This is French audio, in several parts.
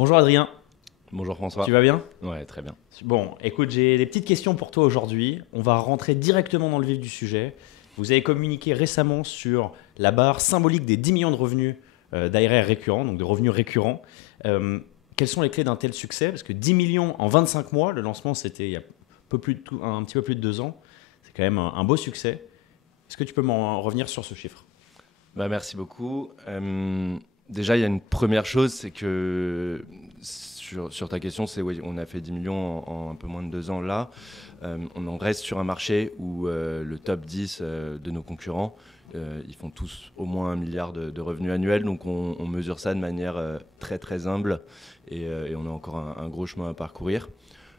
Bonjour Adrien, Bonjour François. tu vas bien? Ouais, très bien. Bon, écoute, j'ai des petites questions pour toi aujourd'hui. On va rentrer directement dans le vif du sujet. Vous avez communiqué récemment sur la barre symbolique des 10 millions de revenus d'ARR récurrents, donc de revenus récurrents. Quelles sont les clés d'un tel succès? Parce que 10 millions en 25 mois, le lancement c'était il y a un petit peu plus de 2 ans. C'est quand même un beau succès. Est-ce que tu peux m'en revenir sur ce chiffre? Merci beaucoup. Déjà, il y a une première chose, c'est que sur ta question, c'est oui, on a fait 10 millions en un peu moins de 2 ans là. On en reste sur un marché où le top 10 de nos concurrents, ils font tous au moins 1 milliard de revenus annuels. Donc on mesure ça de manière très très humble et on a encore un gros chemin à parcourir.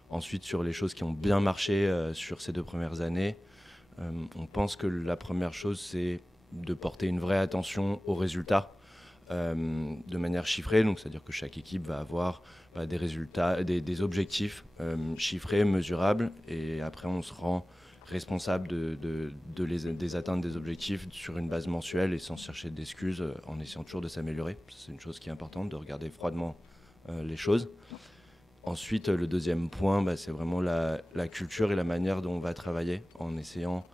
Ensuite, sur les choses qui ont bien marché sur ces 2 premières années, on pense que la première chose, c'est de porter une vraie attention aux résultats de manière chiffrée. Donc, c'est-à-dire que chaque équipe va avoir des résultats, des objectifs chiffrés, mesurables. Et après, on se rend responsable des atteintes des objectifs sur une base mensuelle et sans chercher d'excuses, en essayant toujours de s'améliorer. C'est une chose qui est importante, de regarder froidement les choses. Ensuite, le deuxième point, c'est vraiment la culture et la manière dont on va travailler, en essayant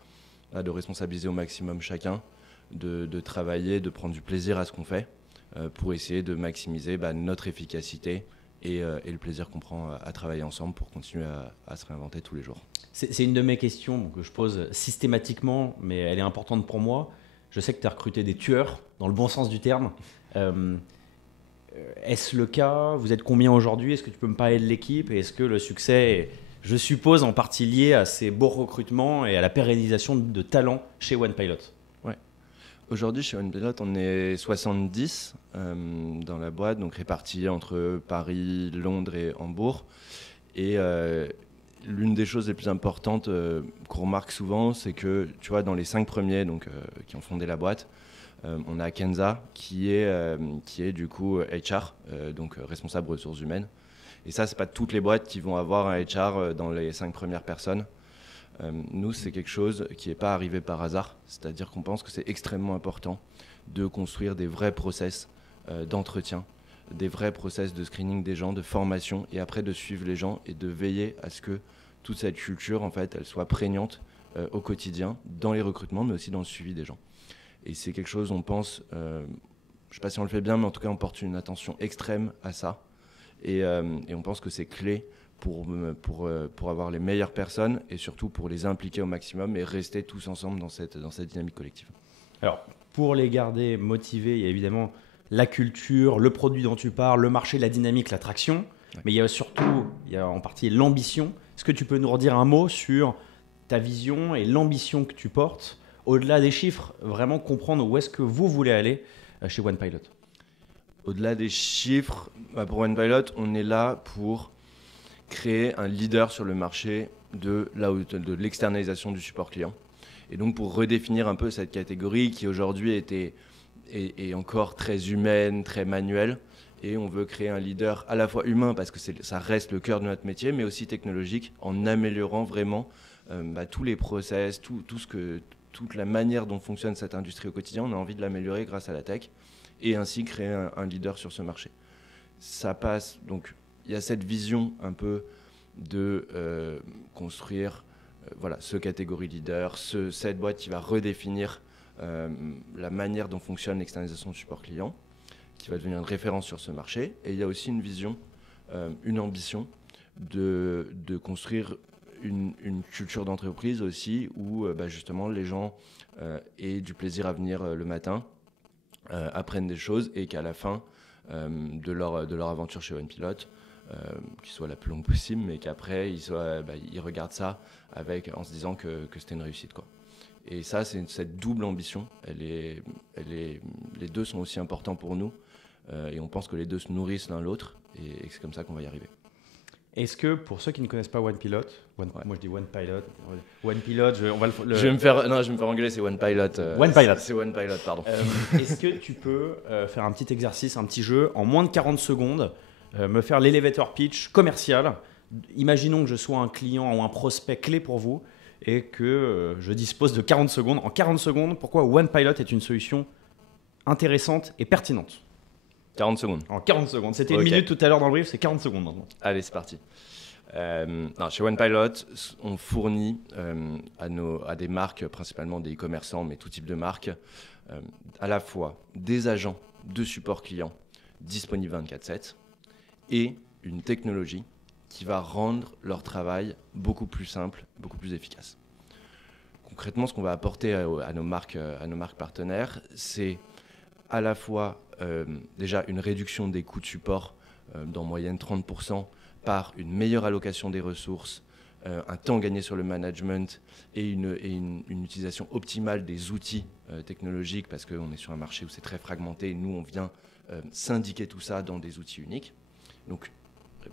de responsabiliser au maximum chacun, de travailler, de prendre du plaisir à ce qu'on fait, pour essayer de maximiser notre efficacité et le plaisir qu'on prend à travailler ensemble pour continuer à se réinventer tous les jours. C'est une de mes questions que je pose systématiquement, mais elle est importante pour moi. Je sais que tu as recruté des tueurs, dans le bon sens du terme. Est-ce le cas? Vous êtes combien aujourd'hui? Est-ce que tu peux me parler de l'équipe? Et est-ce que le succès est, je suppose, en partie lié à ces beaux recrutements et à la pérennisation de talents chez OnePilot? Ouais. Aujourd'hui, chez OnePilot, on est 70 dans la boîte, donc répartis entre Paris, Londres et Hambourg. Et l'une des choses les plus importantes qu'on remarque souvent, c'est que, tu vois, dans les 5 premiers qui ont fondé la boîte, on a Kenza qui est du coup HR, donc responsable ressources humaines. Et ça, c'est pas toutes les boîtes qui vont avoir un HR dans les 5 premières personnes. Nous, c'est quelque chose qui n'est pas arrivé par hasard. C'est-à-dire qu'on pense que c'est extrêmement important de construire des vrais process d'entretien, des vrais process de screening des gens, de formation, et après de suivre les gens et de veiller à ce que toute cette culture, en fait, elle soit prégnante au quotidien, dans les recrutements, mais aussi dans le suivi des gens. Et c'est quelque chose, on pense, je ne sais pas si on le fait bien, mais en tout cas, on porte une attention extrême à ça. Et on pense que c'est clé pour avoir les meilleures personnes et surtout pour les impliquer au maximum et rester tous ensemble dans cette dynamique collective. Alors, pour les garder motivés, il y a évidemment la culture, le produit dont tu parles, le marché, la dynamique, l'attraction. Ouais. Mais il y a surtout, en partie l'ambition. Est-ce que tu peux nous redire un mot sur ta vision et l'ambition que tu portes? Au-delà des chiffres, vraiment comprendre où est-ce que vous voulez aller chez OnePilot. Au-delà des chiffres, pour OnePilot, on est là pour créer un leader sur le marché de l'externalisation du support client. Et donc pour redéfinir un peu cette catégorie qui aujourd'hui est encore très humaine, très manuelle. Et on veut créer un leader à la fois humain, parce que ça reste le cœur de notre métier, mais aussi technologique, en améliorant vraiment tous les process, toute la manière dont fonctionne cette industrie au quotidien. On a envie de l'améliorer grâce à la tech et ainsi créer un leader sur ce marché. Ça passe, donc il y a cette vision un peu de construire ce catégorie leader, cette boîte qui va redéfinir la manière dont fonctionne l'externalisation du support client, qui va devenir une référence sur ce marché. Et il y a aussi une vision, une ambition de construire une culture d'entreprise aussi où justement les gens aient du plaisir à venir le matin, apprennent des choses et qu'à la fin de leur aventure chez OnePilot, qui soit la plus longue possible, mais qu'après ils regardent ça en se disant que c'était une réussite, quoi. Et ça, c'est cette double ambition. Les deux sont aussi importants pour nous et on pense que les deux se nourrissent l'un l'autre et c'est comme ça qu'on va y arriver. Est-ce que, pour ceux qui ne connaissent pas OnePilot, moi je dis OnePilot, OnePilot, je vais me faire engueuler, c'est OnePilot. OnePilot. C'est OnePilot, pardon. Est-ce que tu peux faire un petit exercice, un petit jeu, en moins de 40 secondes, me faire l'elevator pitch commercial? Imaginons que je sois un client ou un prospect clé pour vous et que je dispose de 40 secondes. En 40 secondes, pourquoi OnePilot est une solution intéressante et pertinente? 40 secondes. En 40 secondes. C'était une Ok. minute tout à l'heure dans le brief, c'est 40 secondes maintenant. Allez, c'est parti. Non, chez OnePilot, on fournit à des marques, principalement des e-commerçants, mais tout type de marques, à la fois des agents de support client disponibles 24/7 et une technologie qui va rendre leur travail beaucoup plus simple, beaucoup plus efficace. Concrètement, ce qu'on va apporter à nos marques partenaires, c'est à la fois déjà une réduction des coûts de support d'en moyenne 30%, par une meilleure allocation des ressources, un temps gagné sur le management et une utilisation optimale des outils technologiques, parce qu'on est sur un marché où c'est très fragmenté et nous, on vient syndiquer tout ça dans des outils uniques. Donc,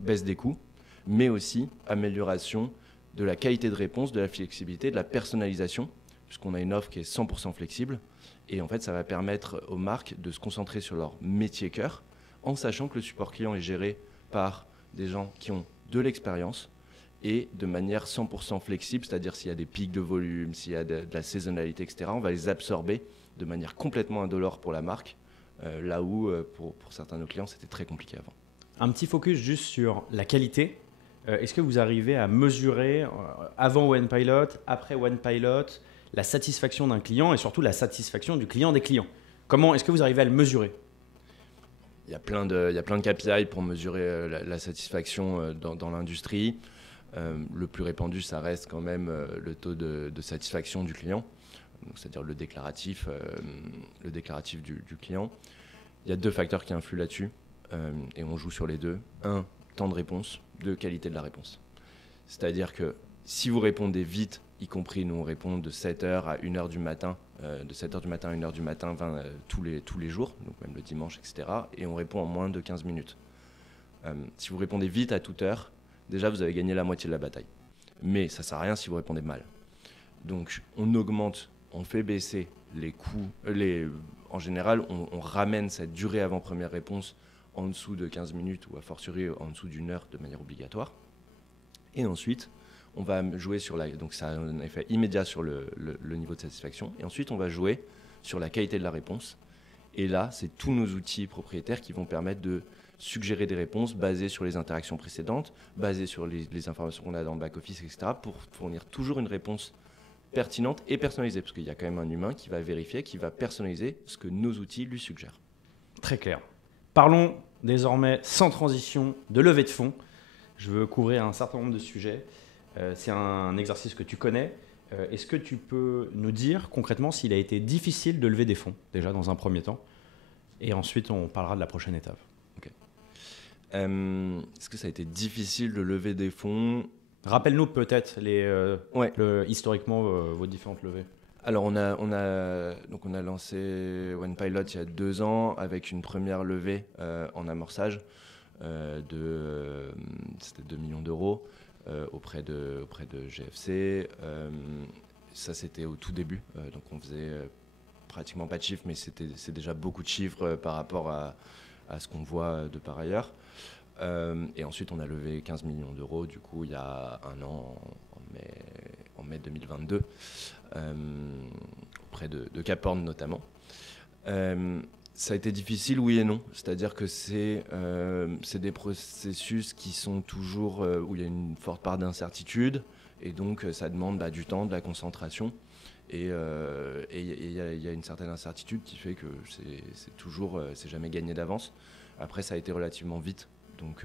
baisse des coûts, mais aussi amélioration de la qualité de réponse, de la flexibilité, de la personnalisation, puisqu'on a une offre qui est 100% flexible. Et en fait, ça va permettre aux marques de se concentrer sur leur métier cœur, en sachant que le support client est géré par des gens qui ont de l'expérience et de manière 100% flexible, c'est-à-dire s'il y a des pics de volume, s'il y a de la saisonnalité, etc., on va les absorber de manière complètement indolore pour la marque, là où pour certains de nos clients, c'était très compliqué avant. Un petit focus juste sur la qualité. Est-ce que vous arrivez à mesurer avant OnePilot, après OnePilot, la satisfaction d'un client et surtout la satisfaction du client des clients? Comment est-ce que vous arrivez à le mesurer? Il y a plein de KPI pour mesurer la satisfaction dans l'industrie. Le plus répandu, ça reste quand même le taux de satisfaction du client, c'est-à-dire le déclaratif du client. Il y a deux facteurs qui influent là-dessus et on joue sur les deux. Un, temps de réponse. Deux, qualité de la réponse. C'est-à-dire que si vous répondez vite, y compris nous on répond de 7h à 1h du matin, de 7h du matin à 1h du matin, tous les jours, donc même le dimanche, etc. Et on répond en moins de 15 minutes. Si vous répondez vite à toute heure, déjà vous avez gagné la moitié de la bataille. Mais ça ne sert à rien si vous répondez mal. Donc on augmente, on fait baisser les coûts. En général, on ramène cette durée avant première réponse en dessous de 15 minutes ou a fortiori en dessous d'une heure de manière obligatoire. Et ensuite, on va jouer sur donc ça a un effet immédiat sur le niveau de satisfaction. Et ensuite, on va jouer sur la qualité de la réponse. Et là, c'est tous nos outils propriétaires qui vont permettre de suggérer des réponses basées sur les interactions précédentes, basées sur les informations qu'on a dans le back-office, etc., pour fournir toujours une réponse pertinente et personnalisée. Parce qu'il y a quand même un humain qui va vérifier, qui va personnaliser ce que nos outils lui suggèrent. Très clair. Parlons désormais sans transition de levée de fonds. Je veux couvrir un certain nombre de sujets. C'est un exercice que tu connais. Est-ce que tu peux nous dire concrètement s'il a été difficile de lever des fonds, déjà dans un premier temps, et ensuite on parlera de la prochaine étape. Okay. Est-ce que ça a été difficile de lever des fonds? Rappelle-nous peut-être historiquement vos différentes levées. Alors on a lancé OnePilot il y a 2 ans avec une première levée en amorçage c'était 2 millions d'euros auprès de GFC. Ça c'était au tout début, donc on faisait pratiquement pas de chiffres, mais c'est déjà beaucoup de chiffres par rapport à ce qu'on voit de par ailleurs. Et ensuite on a levé 15 millions d'euros du coup il y a 1 an en mai 2022 auprès de Cap Horn notamment. Ça a été difficile, oui et non. C'est-à-dire que c'est des processus qui sont toujours où il y a une forte part d'incertitude et donc ça demande du temps, de la concentration et il y a une certaine incertitude qui fait que c'est jamais gagné d'avance. Après ça a été relativement vite, donc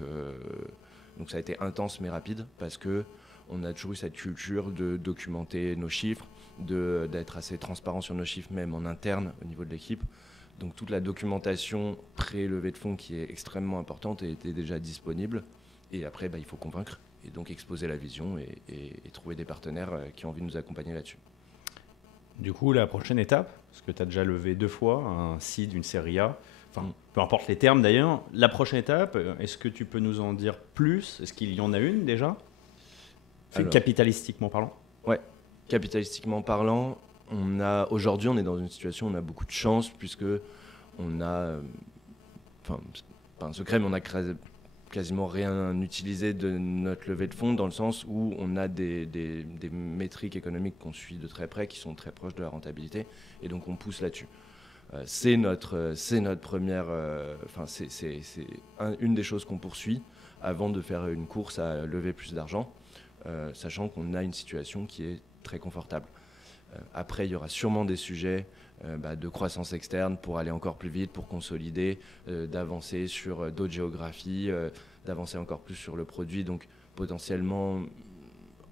ça a été intense mais rapide parce que on a toujours eu cette culture de documenter nos chiffres, d'être assez transparent sur nos chiffres, même en interne au niveau de l'équipe. Donc toute la documentation pré-levée de fonds qui est extrêmement importante était déjà disponible. Et après, il faut convaincre et donc exposer la vision et trouver des partenaires qui ont envie de nous accompagner là-dessus. Du coup, la prochaine étape, parce que tu as déjà levé 2 fois, un seed, une série A, peu importe les termes d'ailleurs, la prochaine étape, est-ce que tu peux nous en dire plus? Est-ce qu'il y en a une déjà? Capitalistiquement parlant? Ouais, capitalistiquement parlant, aujourd'hui on est dans une situation où on a beaucoup de chance puisque on a, c'est pas un secret, mais on a quasiment rien utilisé de notre levée de fonds dans le sens où on a des métriques économiques qu'on suit de très près qui sont très proches de la rentabilité et donc on pousse là-dessus. C'est notre première, une des choses qu'on poursuit avant de faire une course à lever plus d'argent, sachant qu'on a une situation qui est très confortable. Après, il y aura sûrement des sujets de croissance externe pour aller encore plus vite, pour consolider, d'avancer sur d'autres géographies, d'avancer encore plus sur le produit. Donc potentiellement,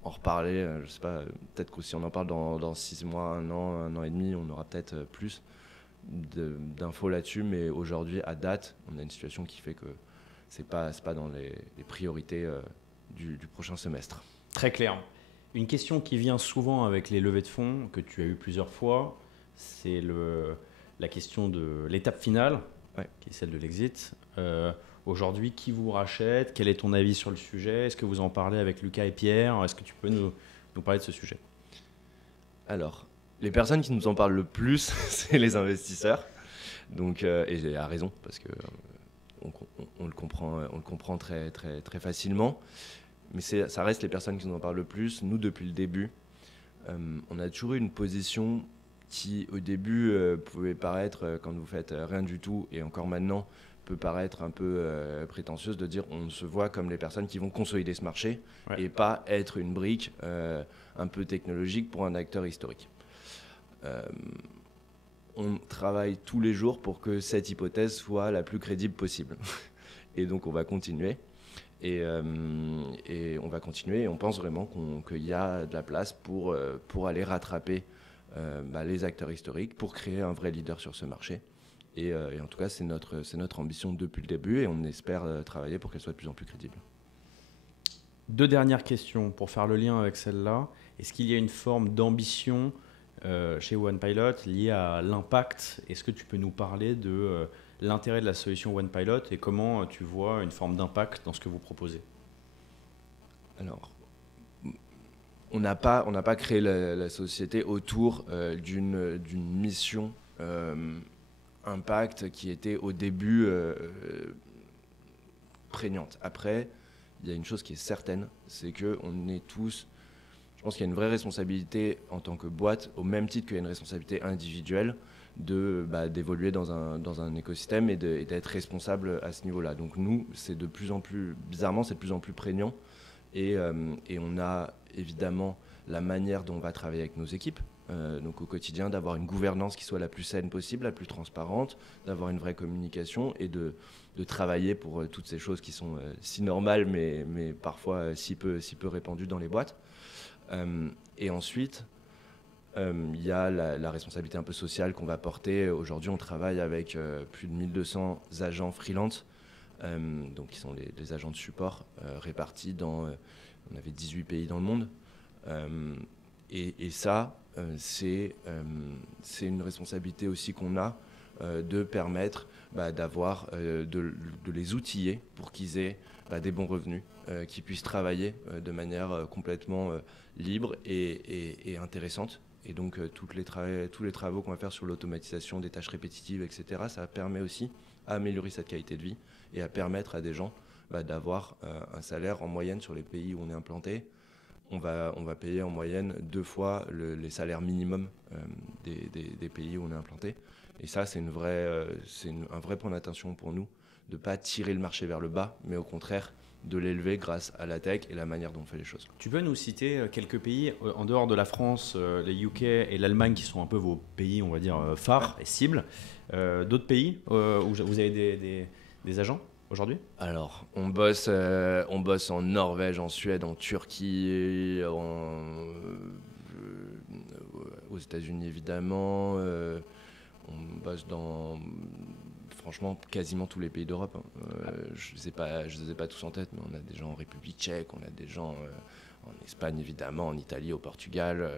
en reparler, je ne sais pas, peut-être que si on en parle dans 6 mois, un an et demi, on aura peut-être plus d'infos là-dessus. Mais aujourd'hui, à date, on a une situation qui fait que ce n'est pas dans les priorités du prochain semestre. Très clair. Une question qui vient souvent avec les levées de fonds, que tu as eu plusieurs fois, c'est la question de l'étape finale, qui est celle de l'exit. Aujourd'hui, qui vous rachète? Quel est ton avis sur le sujet? Est-ce que vous en parlez avec Lucas et Pierre? Est-ce que tu peux nous parler de ce sujet? Alors, les personnes qui nous en parlent le plus, c'est les investisseurs. Donc, et à raison, parce que on le comprend très, très, très facilement. Mais ça reste les personnes qui nous en parlent le plus. Nous, depuis le début, on a toujours eu une position qui, au début, pouvait paraître, quand vous faites rien du tout, et encore maintenant, peut paraître un peu prétentieuse de dire on se voit comme les personnes qui vont consolider ce marché et pas être une brique un peu technologique pour un acteur historique. On travaille tous les jours pour que cette hypothèse soit la plus crédible possible. Et donc, on va continuer. Et on va continuer et on pense vraiment qu'il y a de la place pour aller rattraper les acteurs historiques, pour créer un vrai leader sur ce marché. Et en tout cas, c'est notre ambition depuis le début et on espère travailler pour qu'elle soit de plus en plus crédible. 2 dernières questions pour faire le lien avec celle-là. Est-ce qu'il y a une forme d'ambition chez OnePilot liée à l'impact? Est-ce que tu peux nous parler de l'intérêt de la solution OnePilot et comment tu vois une forme d'impact dans ce que vous proposez? Alors, on n'a pas créé la société autour d'une mission impact qui était au début prégnante. Après, il y a une chose qui est certaine, c'est qu'on est tous... Je pense qu'il y a une vraie responsabilité en tant que boîte, au même titre qu'il y a une responsabilité individuelle, d'évoluer dans un écosystème et d'être responsable à ce niveau-là. Donc nous, c'est de plus en plus, bizarrement, c'est de plus en plus prégnant. Et on a évidemment la manière dont on va travailler avec nos équipes, donc au quotidien, d'avoir une gouvernance qui soit la plus saine possible, la plus transparente, d'avoir une vraie communication et de travailler pour toutes ces choses qui sont si normales, mais parfois si peu répandues dans les boîtes. Et ensuite... il y a la responsabilité un peu sociale qu'on va porter. Aujourd'hui, on travaille avec plus de 1200 agents freelance, donc qui sont les agents de support répartis dans, on avait 18 pays dans le monde. Et ça, c'est une responsabilité aussi qu'on a de permettre d'avoir, de les outiller pour qu'ils aient des bons revenus, qu'ils puissent travailler de manière complètement libre et intéressante. Et donc, tous les travaux qu'on va faire sur l'automatisation des tâches répétitives, etc., ça permet aussi à améliorer cette qualité de vie et à permettre à des gens d'avoir un salaire en moyenne sur les pays où on est implanté. On va payer en moyenne 2 fois les salaires minimums des pays où on est implanté. Et ça, c'est un vrai point d'attention pour nous, de ne pas tirer le marché vers le bas, mais au contraire, de l'élever grâce à la tech et la manière dont on fait les choses. Tu peux nous citer quelques pays en dehors de la France, les UK et l'Allemagne qui sont un peu vos pays, on va dire, phares et cibles. D'autres pays où vous avez des agents aujourd'hui? Alors, on bosse en Norvège, en Suède, en Turquie, aux États-Unis évidemment. On bosse dans... franchement, quasiment tous les pays d'Europe. Je ne les ai pas tous en tête, mais on a des gens en République tchèque, on a des gens en Espagne, évidemment, en Italie, au Portugal.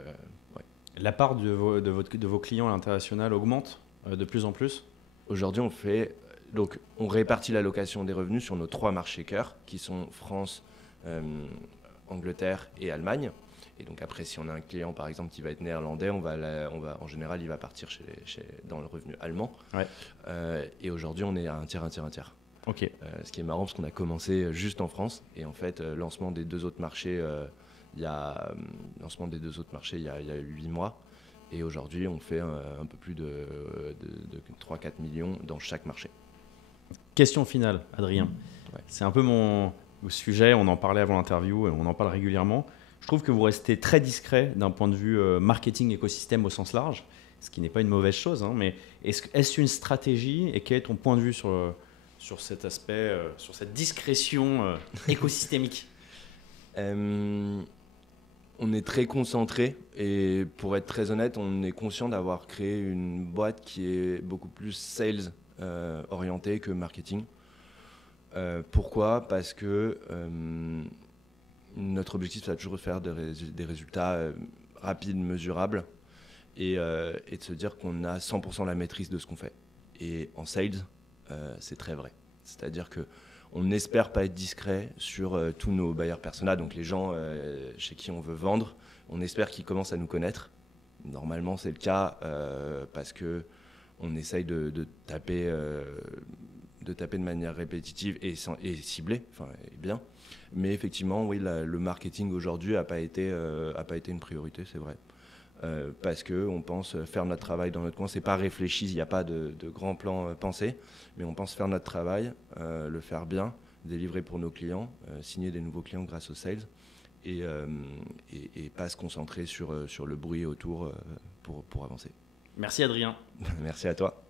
Ouais. La part de vos clients à l'international augmente de plus en plus? Aujourd'hui, on répartit l'allocation des revenus sur nos 3 marchés cœurs, qui sont France, Angleterre et Allemagne. Et donc après, si on a un client, par exemple, qui va être néerlandais, en général, il va partir dans le revenu allemand. Ouais. Et aujourd'hui, on est à un tiers. Okay. Ce qui est marrant, parce qu'on a commencé juste en France. Et en fait, lancement des 2 autres marchés, il y a 8 mois. Et aujourd'hui, on fait un peu plus de 3-4 millions dans chaque marché. Question finale, Adrien. Ouais. C'est un peu mon sujet, on en parlait avant l'interview et on en parle régulièrement. Je trouve que vous restez très discret d'un point de vue marketing écosystème au sens large, ce qui n'est pas une mauvaise chose, hein, mais est-ce une stratégie et quel est ton point de vue sur cet aspect, sur cette discrétion écosystémique? On est très concentré et pour être très honnête, on est conscient d'avoir créé une boîte qui est beaucoup plus sales orientée que marketing. Pourquoi ? Parce que notre objectif, c'est toujours de faire des résultats rapides, mesurables et de se dire qu'on a 100% la maîtrise de ce qu'on fait. Et en sales, c'est très vrai. C'est-à-dire qu'on espère pas être discret sur tous nos buyers persona, donc les gens chez qui on veut vendre. On espère qu'ils commencent à nous connaître. Normalement, c'est le cas parce qu'on essaye de taper de manière répétitive et ciblée, et bien. Mais effectivement, oui, le marketing aujourd'hui n'a pas été une priorité, c'est vrai. Parce qu'on pense faire notre travail dans notre coin. C'est pas réfléchi, il n'y a pas de grand plan pensé, mais on pense faire notre travail, le faire bien, délivrer pour nos clients, signer des nouveaux clients grâce aux sales et pas se concentrer sur le bruit autour pour avancer. Merci Adrien. Merci à toi.